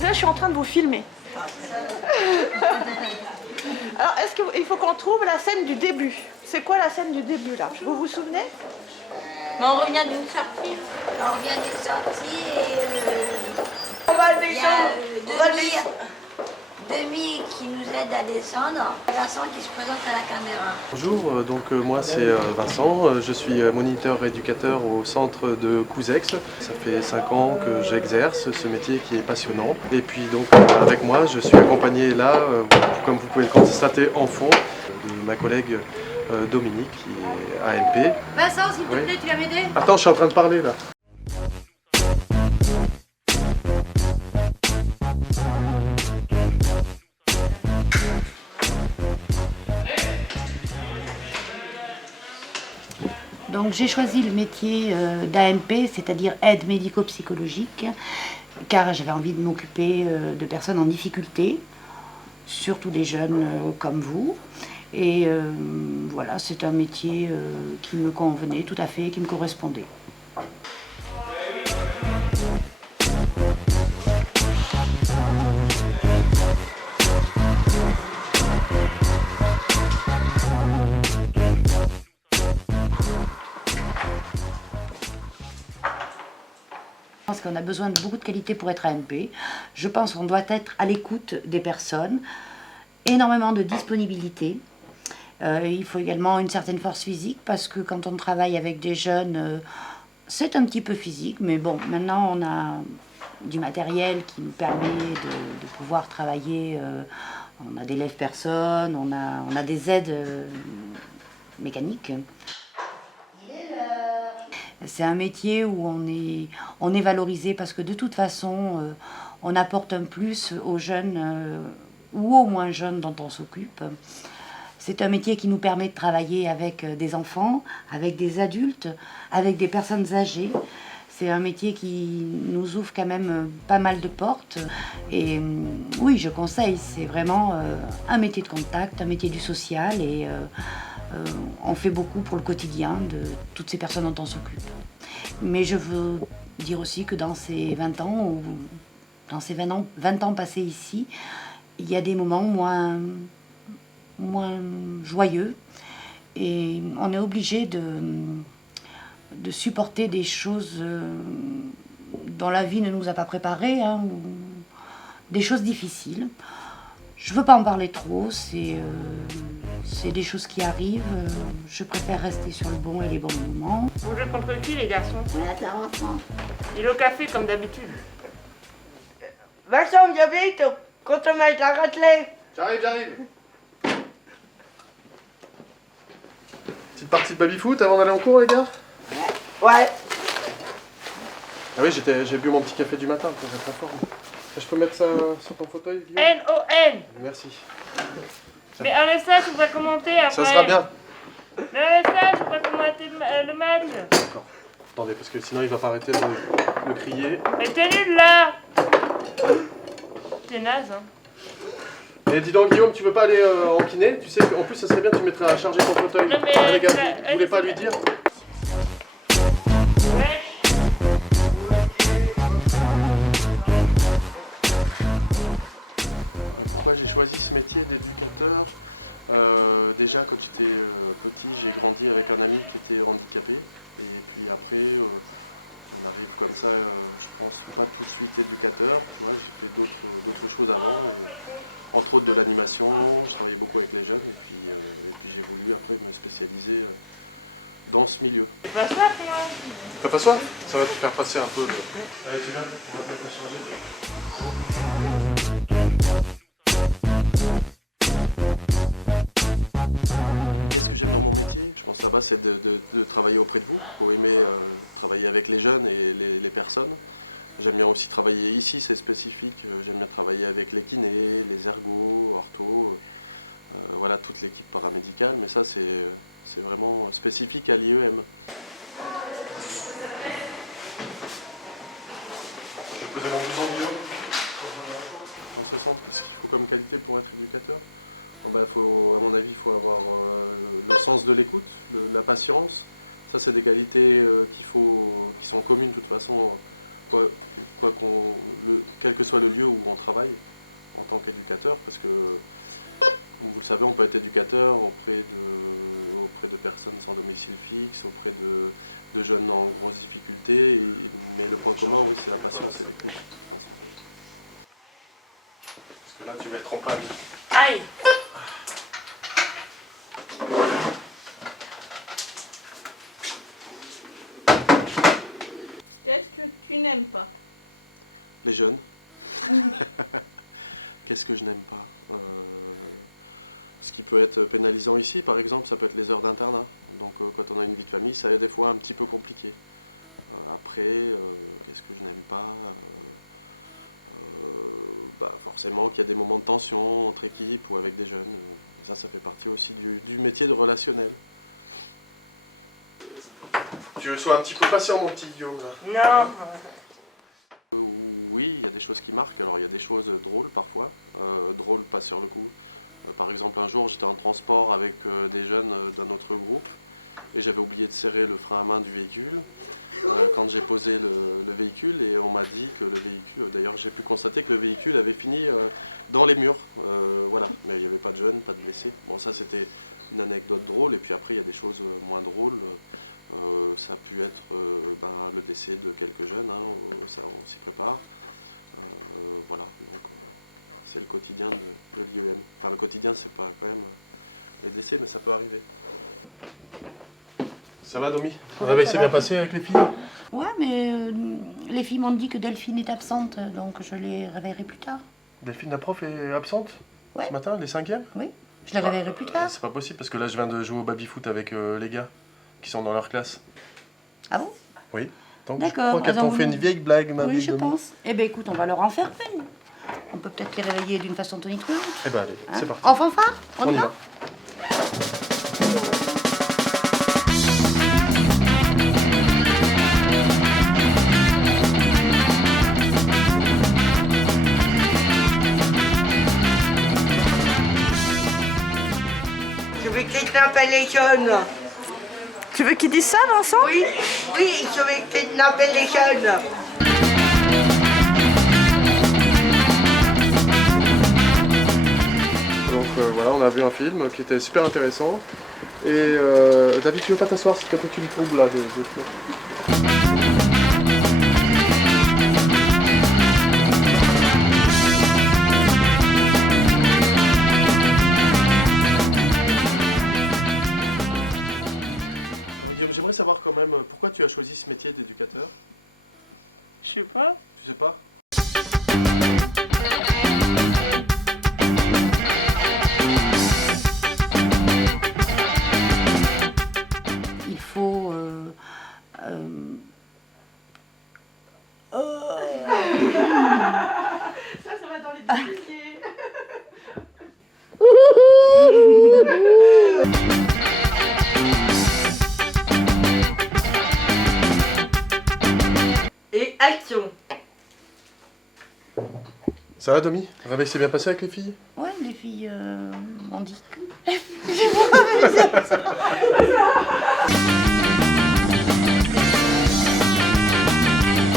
Là, je suis en train de vous filmer. Alors, est-ce qu'il faut qu'on trouve la scène du début? C'est quoi la scène du début, là? Vous vous souvenez? Mais on revient d'une sortie. On vient d'une sortie et On va le il y a Demi qui nous aide à descendre. Vincent qui se présente à la caméra. Bonjour, moi c'est Vincent, je suis moniteur éducateur au centre de Couzex. Ça fait 5 ans que j'exerce ce métier qui est passionnant. Et puis donc avec moi je suis accompagné là, comme vous pouvez le constater en fond, de ma collègue Dominique qui est AMP. Vincent, s'il te plaît, tu vas m'aider? Attends, je suis en train de parler là. Donc j'ai choisi le métier d'AMP, c'est-à-dire aide médico-psychologique, car j'avais envie de m'occuper de personnes en difficulté, surtout des jeunes comme vous. Et voilà, c'est un métier qui me convenait tout à fait, qui me correspondait. Je pense qu'on a besoin de beaucoup de qualités pour être AMP. Je pense qu'on doit être à l'écoute des personnes, énormément de disponibilité. Il faut également une certaine force physique parce que quand on travaille avec des jeunes, c'est un petit peu physique. Mais bon, maintenant on a du matériel qui nous permet de pouvoir travailler. On a des lève-personnes, on a des aides mécaniques. C'est un métier où on est valorisé parce que de toute façon, on apporte un plus aux jeunes ou aux moins jeunes dont on s'occupe. C'est un métier qui nous permet de travailler avec des enfants, avec des adultes, avec des personnes âgées. C'est un métier qui nous ouvre quand même pas mal de portes. Et oui, je conseille, c'est vraiment un métier de contact, un métier du social et on fait beaucoup pour le quotidien de toutes ces personnes dont on s'occupe. Mais je veux dire aussi que dans ces 20 ans, ou dans ces 20 ans passés ici, il y a des moments moins joyeux et on est obligé de supporter des choses dont la vie ne nous a pas préparés, hein, ou des choses difficiles. Je ne veux pas en parler trop, c'est des choses qui arrivent. Je préfère rester sur le bon et les bons moments. Vous jouez contre qui, les garçons? On attend Vincent. Il est au café, comme d'habitude. Vincent, viens vite, qu'on te mette la raclée. J'arrive. Petite partie de baby-foot avant d'aller en cours les gars? Ouais. Ah oui, j'ai bu mon petit café du matin pour être en forme. Je peux mettre ça sur ton fauteuil, Guillaume? N-O-N. Merci. Mais un message, on va commenter après. Ça sera bien. Mais un message, on va commenter le match. D'accord. Attendez, parce que sinon il va pas arrêter de crier. Mais t'es nul, là. T'es naze, hein. Et dis donc Guillaume, tu veux pas aller en kiné? Tu sais qu'en plus ça serait bien, tu mettrais à charger ton fauteuil. Non, mais Ah, les gars, ça- vous voulez pas lui dire? Ouais. Pourquoi j'ai choisi ce métier d'éducateur? Déjà quand j'étais petit, j'ai grandi avec un ami qui était handicapé. Et puis après, on arrive comme ça, je pense pas tout de suite éducateur. Tu vois, j'ai fait d'autres choses avant. Et, entre autres de l'animation, je travaillais beaucoup avec les jeunes. Et puis j'ai voulu après me spécialiser dans ce milieu. C'est pas ça, moi. T'as pas soif? Ça va te faire passer un peu. Allez, tu viens, on va te mettre à charger. Qu'est-ce que j'aime dans mon métier? Je pense là-bas c'est de travailler auprès de vous. Il faut aimer travailler avec les jeunes et les personnes. J'aime bien aussi travailler ici, c'est spécifique. J'aime bien travailler avec les kinés, les ergos, orthos, voilà toute l'équipe paramédicale. Mais ça c'est vraiment spécifique à l'IEM. Je vais poser mon blouson, Guillaume. Dans ce centre, qu'est-ce qu'il faut comme qualité pour être éducateur? Bon, bah, à mon avis, il faut avoir le sens de l'écoute, la patience. Ça, c'est des qualités qui sont communes de toute façon quel que soit le lieu où on travaille en tant qu'éducateur, parce que, comme vous le savez, on peut être éducateur auprès de personnes sans domicile fixe, auprès de jeunes en grosse difficulté, mais le point commun, oui, c'est la patience et l'écoute, de toute façon. Parce que là, tu vas être en panne. Aïe. Qu'est-ce que tu n'aimes pas? Les jeunes. Qu'est-ce que je n'aime pas? Ce qui peut être pénalisant ici, par exemple, ça peut être les heures d'internat. Donc quand on a une vie de famille, ça est des fois un petit peu compliqué. Après, qu'est-ce que je n'aime pas? Forcément qu'il y a des moments de tension entre équipes ou avec des jeunes. Ça fait partie aussi du métier de relationnel. Tu sois un petit peu patient, mon petit Guillaume, là. Non. Oui, il y a des choses qui marquent. Alors il y a des choses drôles parfois, drôles pas sur le coup. Par exemple, un jour, j'étais en transport avec des jeunes d'un autre groupe et j'avais oublié de serrer le frein à main du véhicule quand j'ai posé le véhicule, et on m'a dit que le véhicule, d'ailleurs j'ai pu constater que le véhicule avait fini dans les murs, voilà, mais il n'y avait pas de jeunes, pas de blessés. Bon, ça c'était une anecdote drôle, et puis après il y a des choses moins drôles. Ça a pu être le décès de quelques jeunes, hein, ça, on s'y prépare. Voilà, donc c'est le quotidien de l'IEM. Enfin, le quotidien, c'est pas quand même les décès, mais ça peut arriver. Ça va, Domi? Le réveil s'est bien passé avec les filles? Ouais, mais les filles m'ont dit que Delphine est absente, donc je les réveillerai plus tard. Delphine, la prof, est absente ce matin, les 5e? Oui, je les réveillerai plus tard. C'est pas possible, parce que là, je viens de jouer au baby-foot avec les gars qui sont dans leur classe. Ah bon? Oui. Donc, D'accord. je crois qu'elles t'ont fait une vieille blague, ma Oui, vieille je Domi. pense. Eh bien, écoute, on va leur en faire une. On peut peut-être les réveiller d'une façon tonitruante. Eh ben, allez, c'est parti. En fanfare? On y va? Je vais kidnapper les jeunes. Tu veux qu'ils disent ça, Vincent? Oui, oui, je vais kidnapper les jeunes. Donc voilà, on a vu un film qui était super intéressant. Et David, tu veux pas t'asseoir, s'il te plaît, tu me troubles là. Alors Guillaume, j'aimerais savoir quand même pourquoi tu as choisi ce métier d'éducateur. Je sais pas. Tu sais pas? Il faut... Ça va dans les dossiers. Et action. Ça va, Domi? Le réveil s'est bien passé avec les filles? Ouais, les filles m'ont dit que...